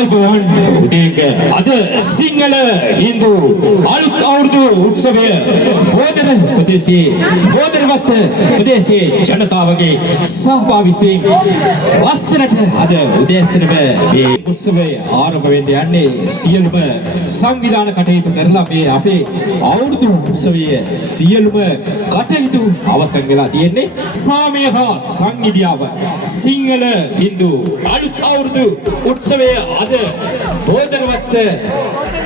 ආයුබෝවන් උදේක අද සිංහල හින්දු අලුත් අවුරුදු උත්සවය බෝධන ප්‍රදේශයේ බෝධනවත්ත ප්‍රදේශයේ ජනතාවගේ සහභාගීත්වයෙන් ලස්සනට අද උදෑසනම මේ උත්සවය ආරම්භ වෙන්න යන්නේ සියලුම සංවිධාන කටයුතු කරලා මේ අපේ අවුරුදු උත්සවයේ සියලුම කටයුතු අවසන් වෙලා තියෙන්නේ සාමය හා සංහිඳියාව සිංහල හින්දු අලුත් අවුරුදු උත්සවය අද බෝධනවත්ත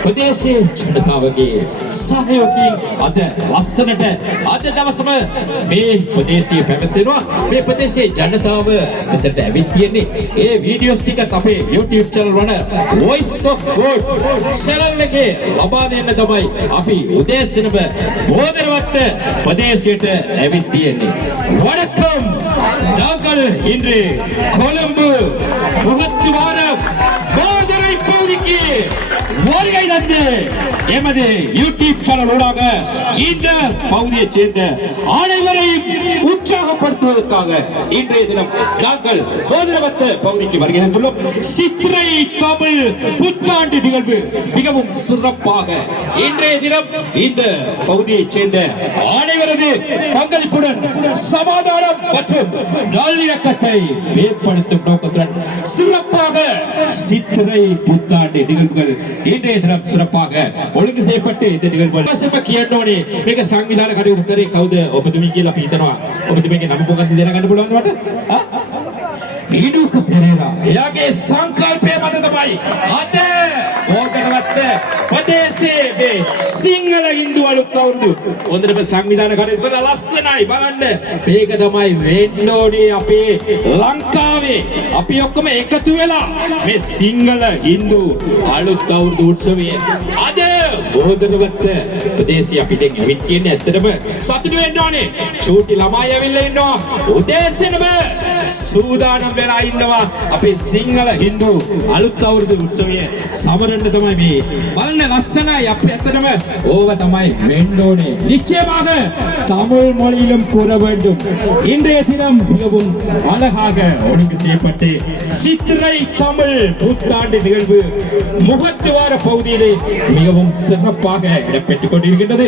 ප්‍රදේශයේ ජනතාවගේ සහයෝගයෙන් අද ලස්සනට අද දවසම මේ ප්‍රදේශයේ පැවැත්වෙනවා මේ ප්‍රදේශයේ ජනතාව මෙතනට ඇවිත් තියෙන්නේ ඒ වීඩියෝස් ටිකත් අපේ YouTube channel වල Voice of God channel එකේ ලබා දෙන්න තමයි අපි උදෑසනම බෝධනවත්ත ප්‍රදේශයට ඇවිත් තියෙන්නේ වඩකම් நாங்கள் இன்று கொழும்பு முகத்துவார போதனை பகுதிக்கு வருகை தந்து எமது யூடியூப் சேனல் ஊடாக இந்த பகுதியைச் சேர்ந்த அனைவரையும் உற்சாகப்படுத்துவதற்காக இன்றைய தினம் நாங்கள் போதனவத்த பகுதிக்கு வருகை தந்துள்ளோம். சித்திரை தமிழ் புத்தாண்டு நிகழ்வு மிகவும் சிறப்பாக இன்றைய தினம் இந்த பகுதியைச் சேர்ந்த அனைவரது பங்களிப்புடன் சமாதானம் மற்றும் நல்லிணக்கத்தை மேம்படுத்தும் நோக்கத்துடன் சிறப்பாக சித்திரை புத்தாண்டு நிகழ்வுகள் இன்றைய தினம் சிறப்பாக ஒழுங்கு செய்யப்பட்டு இந்த நிகழ்வுகள் කියනෝනේ මේක සංවිධාන කටයුතු කරේ කවුද ඔබතුමී කියලා අපි හිතනවා ඔබතුමීගේ නම මොකක්ද දෙන ගන්න පුළුවන්ද මට ඊඩුක පෙරේරා එයාගේ සංකල්පය මත තමයි අද බෝධනවත්ත ප්‍රදේශයේ මේ සිංහල හින්දු අලුත් අවුරුදු හොඳටම සංවිධාන කටයුතු කරලා ලස්සනයි බලන්න මේක තමයි වෙන්න ඕනේ අපේ ලංකාවේ අපි ඔක්කොම එකතු වෙලා මේ සිංහල හින්දු අලුත් අවුරුදු උත්සවය අද බෝධනවත්ත ප්‍රදේශය අපිට ඇවිත් කියන්නේ ඇත්තටම සතුටු වෙන්න ඕනේ චූටි ළමයි ඇවිල්ලා ඉන්නවා උදෑසනම සූදානම් වෙලා ඉන්නවා අපේ සිංහල හින්දු අලුත් අවුරුදු උත්සවය සමරන්න තමයි මේ බලන්න ලස්සනයි අපි ඇත්තටම ඕව තමයි වෙන්න ඕනේ நிச்சயமாக தமிழ் மொழியிலும் கூற வேண்டும் இன்றைய தினம் மிகவும் அழகாக ஒழுங்கு செய்யப்பட்டு சித்திரை தமிழ் புத்தாண்டு நிகழ்வு முகத்துவார பகுதியிலே மிகவும் சிறப்பாக இடம்பெற்றுக் கொண்டிருக்கின்றது